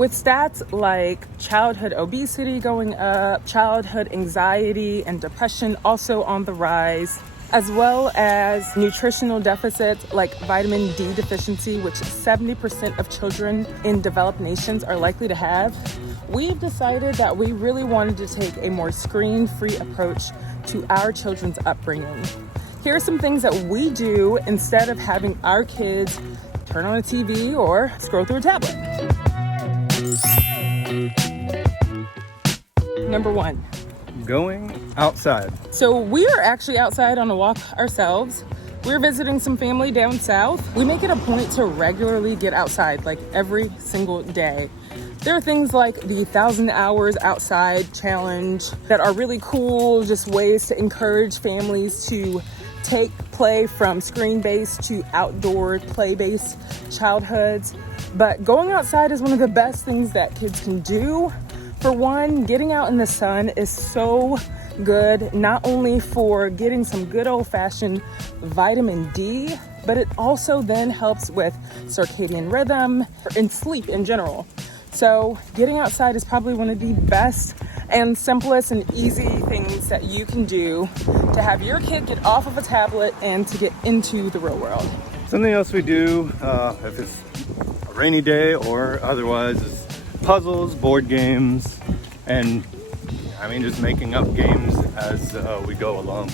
with stats like childhood obesity going up, childhood anxiety and depression also on the rise, as well as nutritional deficits like vitamin D deficiency, which 70% of children in developed nations are likely to have. We've decided that we really wanted to take a more screen-free approach to our children's upbringing. Here are some things that we do instead of having our kids turn on a TV or scroll through a tablet. Number 1. Going outside. So we are actually outside on a walk ourselves. We're visiting some family down south. We make it a point to regularly get outside, like every single day. There are things like the 1,000 Hours Outside Challenge that are really cool, just ways to encourage families to take play from screen-based to outdoor play-based childhoods. But going outside is one of the best things that kids can do. For one, getting out in the sun is so good, not only for getting some good old-fashioned vitamin D, but it also then helps with circadian rhythm and sleep in general. So getting outside is probably one of the best and simplest and easy things that you can do to have your kid get off of a tablet and to get into the real world. Something else we do, if it's a rainy day or otherwise, is puzzles, board games, and just making up games as we go along.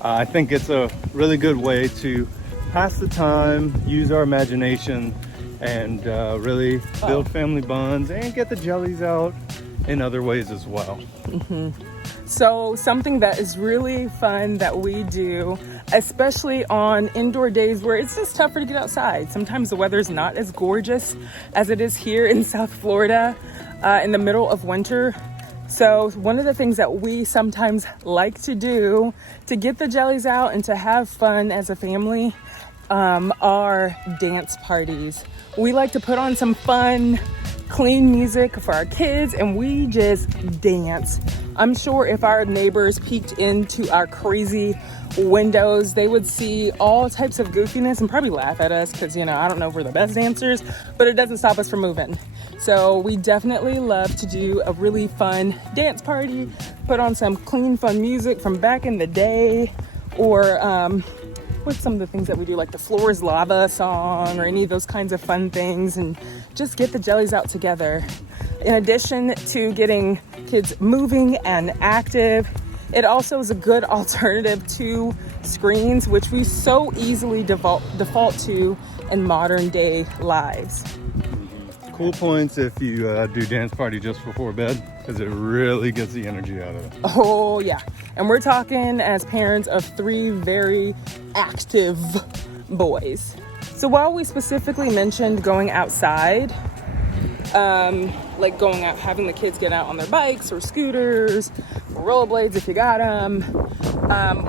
I think it's a really good way to pass the time, use our imagination, and really build family bonds and get the jellies out in other ways as well. So something that is really fun that we do, especially on indoor days where it's just tougher to get outside. Sometimes the weather's not as gorgeous as it is here in South Florida in the middle of winter. So one of the things that we sometimes like to do to get the jellies out and to have fun as a family are dance parties. We like to put on some fun, clean music for our kids and we just dance. I'm sure if our neighbors peeked into our crazy windows, they would see all types of goofiness and probably laugh at us because, I don't know if we're the best dancers, but it doesn't stop us from moving. So we definitely love to do a really fun dance party, put on some clean, fun music from back in the day, or what's some of the things that we do, like the Floor is Lava song or any of those kinds of fun things, and just get the jellies out together. In addition to getting kids moving and active, it also is a good alternative to screens, which we so easily default to in modern day lives. Cool points if you do dance party just before bed, because it really gets the energy out of it. Oh yeah, and we're talking as parents of 3 very active boys. So while we specifically mentioned going outside, like going out, having the kids get out on their bikes or scooters or rollerblades if you got them,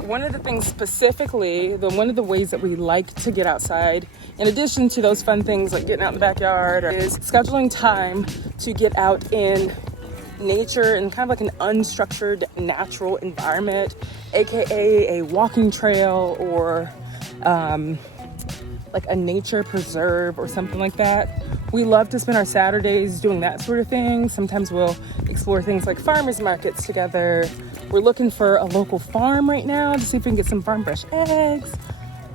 one of the things specifically, one of the ways that we like to get outside, in addition to those fun things like getting out in the backyard, is scheduling time to get out in nature and kind of like an unstructured natural environment, aka a walking trail or like a nature preserve or something like that. We love to spend our Saturdays doing that sort of thing. Sometimes we'll explore things like farmers markets together. We're looking for a local farm right now to see if we can get some farm fresh eggs,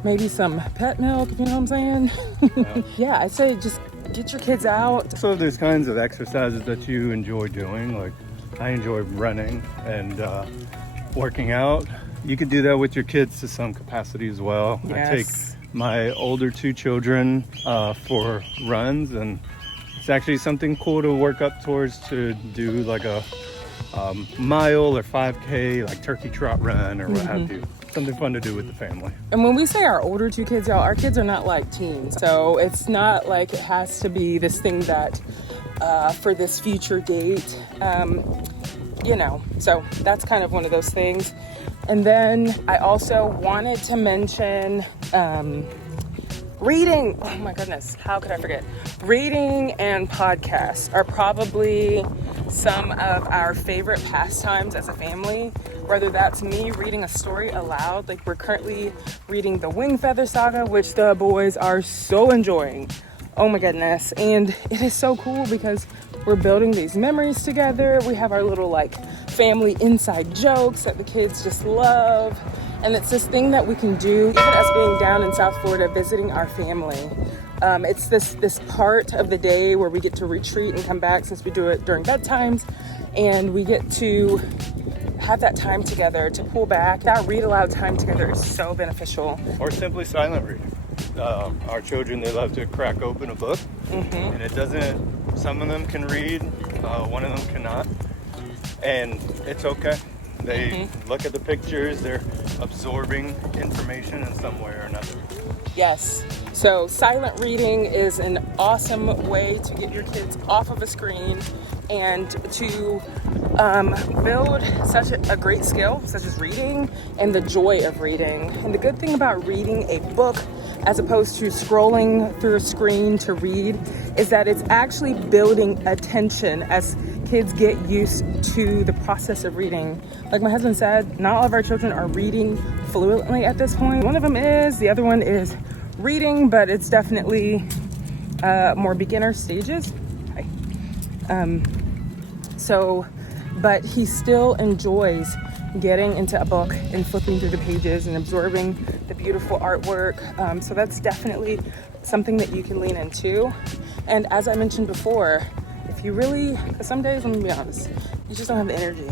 maybe some pet milk, if you know what I'm saying. Yeah, I'd say just get your kids out. So there's kinds of exercises that you enjoy doing, like I enjoy running and working out. You could do that with your kids to some capacity as well. Yes. I take my older 2 children for runs, and it's actually something cool to work up towards, to do like a mile or 5K, like turkey trot run or what have you. Something fun to do with the family. And when we say our older 2 kids, y'all, our kids are not like teens. So it's not like it has to be this thing that for this future date, so that's kind of one of those things. And then I also wanted to mention reading. Oh my goodness, how could I forget? Reading and podcasts are probably some of our favorite pastimes as a family, whether that's me reading a story aloud. Like we're currently reading the Wing Feather Saga, which the boys are so enjoying. Oh my goodness. And it is so cool because we're building these memories together. We have our little like family inside jokes that the kids just love. And it's this thing that we can do, even us being down in South Florida visiting our family. It's this part of the day where we get to retreat and come back, since we do it during bedtimes, and we get to have that time together to pull back. That read aloud time together is so beneficial. Or simply silent reading. Our children, they love to crack open a book, and it doesn't, some of them can read, one of them cannot, and it's okay. They look at the pictures, they're absorbing information in some way or another. Yes. So silent reading is an awesome way to get your kids off of a screen and to build such a great skill, such as reading and the joy of reading. And the good thing about reading a book as opposed to scrolling through a screen to read is that it's actually building attention as kids get used to the process of reading. Like my husband said, not all of our children are reading fluently at this point. One of them is, the other one is reading, but it's definitely more beginner stages. But he still enjoys getting into a book and flipping through the pages and absorbing the beautiful artwork. So that's definitely something that you can lean into. And as I mentioned before, if you really, some days, I'm gonna be honest, you just don't have the energy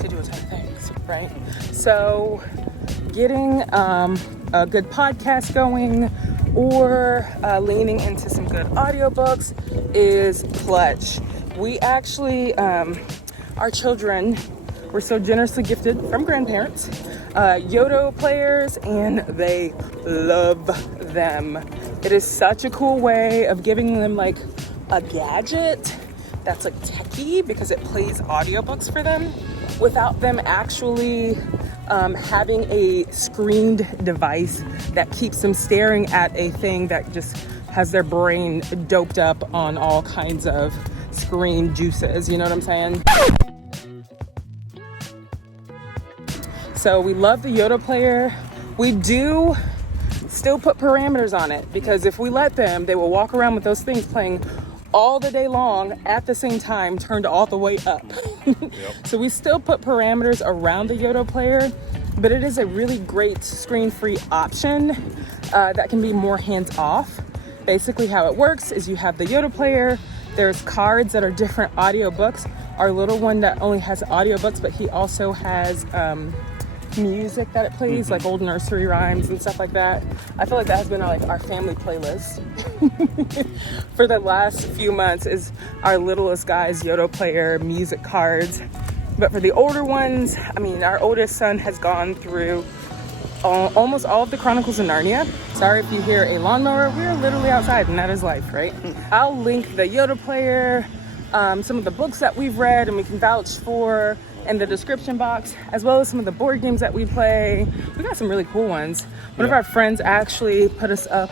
to do a ton of things, right? So getting a good podcast going or leaning into some good audiobooks is clutch. We actually, our children were so generously gifted from grandparents, YOTO players, and they love them. It is such a cool way of giving them like a gadget that's like techie because it plays audiobooks for them without them actually having a screened device that keeps them staring at a thing that just has their brain doped up on all kinds of screen juices, you know what I'm saying? So we love the YOTO player. We do still put parameters on it because if we let them, they will walk around with those things playing all the day long at the same time, turned all the way up. So we still put parameters around the YOTO player, but it is a really great screen-free option that can be more hands-off. Basically how it works is you have the YOTO player, there's cards that are different audiobooks. Our little one that only has audiobooks, but he also has music that it plays, like old nursery rhymes and stuff like that. I feel like that has been our family playlist for the last few months, is our littlest guy's YOTO player music cards. But for the older ones, I mean, our oldest son has gone through almost all of the Chronicles of Narnia. Sorry if you hear a lawnmower, we're literally outside and that is life, right? I'll link the YOTO player, some of the books that we've read and we can vouch for in the description box, as well as some of the board games that we play. We got some really cool ones. One of our friends actually put us up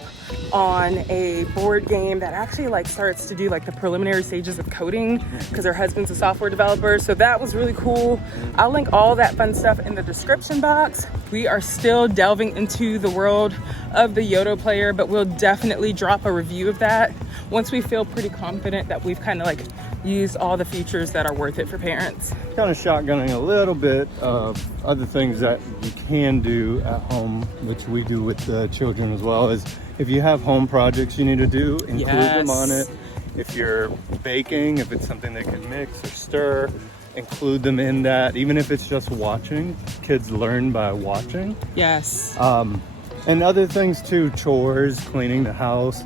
on a board game that actually starts to do the preliminary stages of coding because her husband's a software developer. So that was really cool. I'll link all that fun stuff in the description box. We are still delving into the world of the YOTO player, but we'll definitely drop a review of that once we feel pretty confident that we've kind of used all the features that are worth it for parents. Kind of shotgunning a little bit of other things that you can do at home, which we do with the children as well, is if you have home projects you need to do, include them on it. If you're baking, if it's something they can mix or stir, include them in that. Even if it's just watching, kids learn by watching. Yes. And other things too, chores, cleaning the house,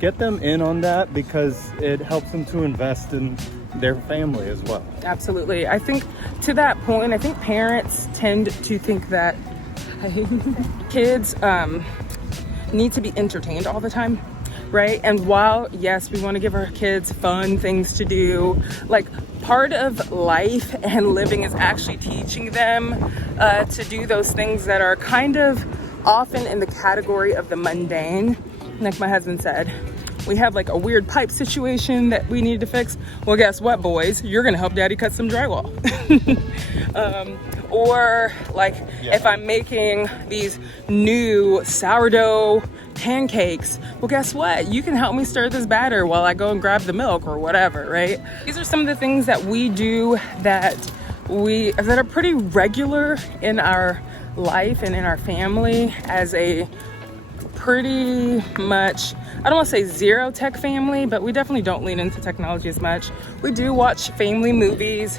get them in on that because it helps them to invest in their family as well. Absolutely. I think to that point, I think parents tend to think that kids need to be entertained all the time, right? And while, yes, we want to give our kids fun things to do, part of life and living is actually teaching them to do those things that are kind of often in the category of the mundane. Like my husband said, we have a weird pipe situation that we need to fix. Well, guess what, boys? You're gonna help daddy cut some drywall. If I'm making these new sourdough pancakes. Well, guess what? You can help me stir this batter while I go and grab the milk or whatever, right? These are some of the things that we do that are pretty regular in our life and in our family as a pretty much, I don't want to say zero tech family, but we definitely don't lean into technology as much. We do watch family movies,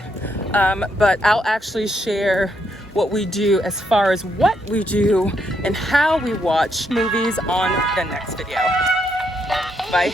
but I'll actually share what we do as far as what we do and how we watch movies on the next video. Bye.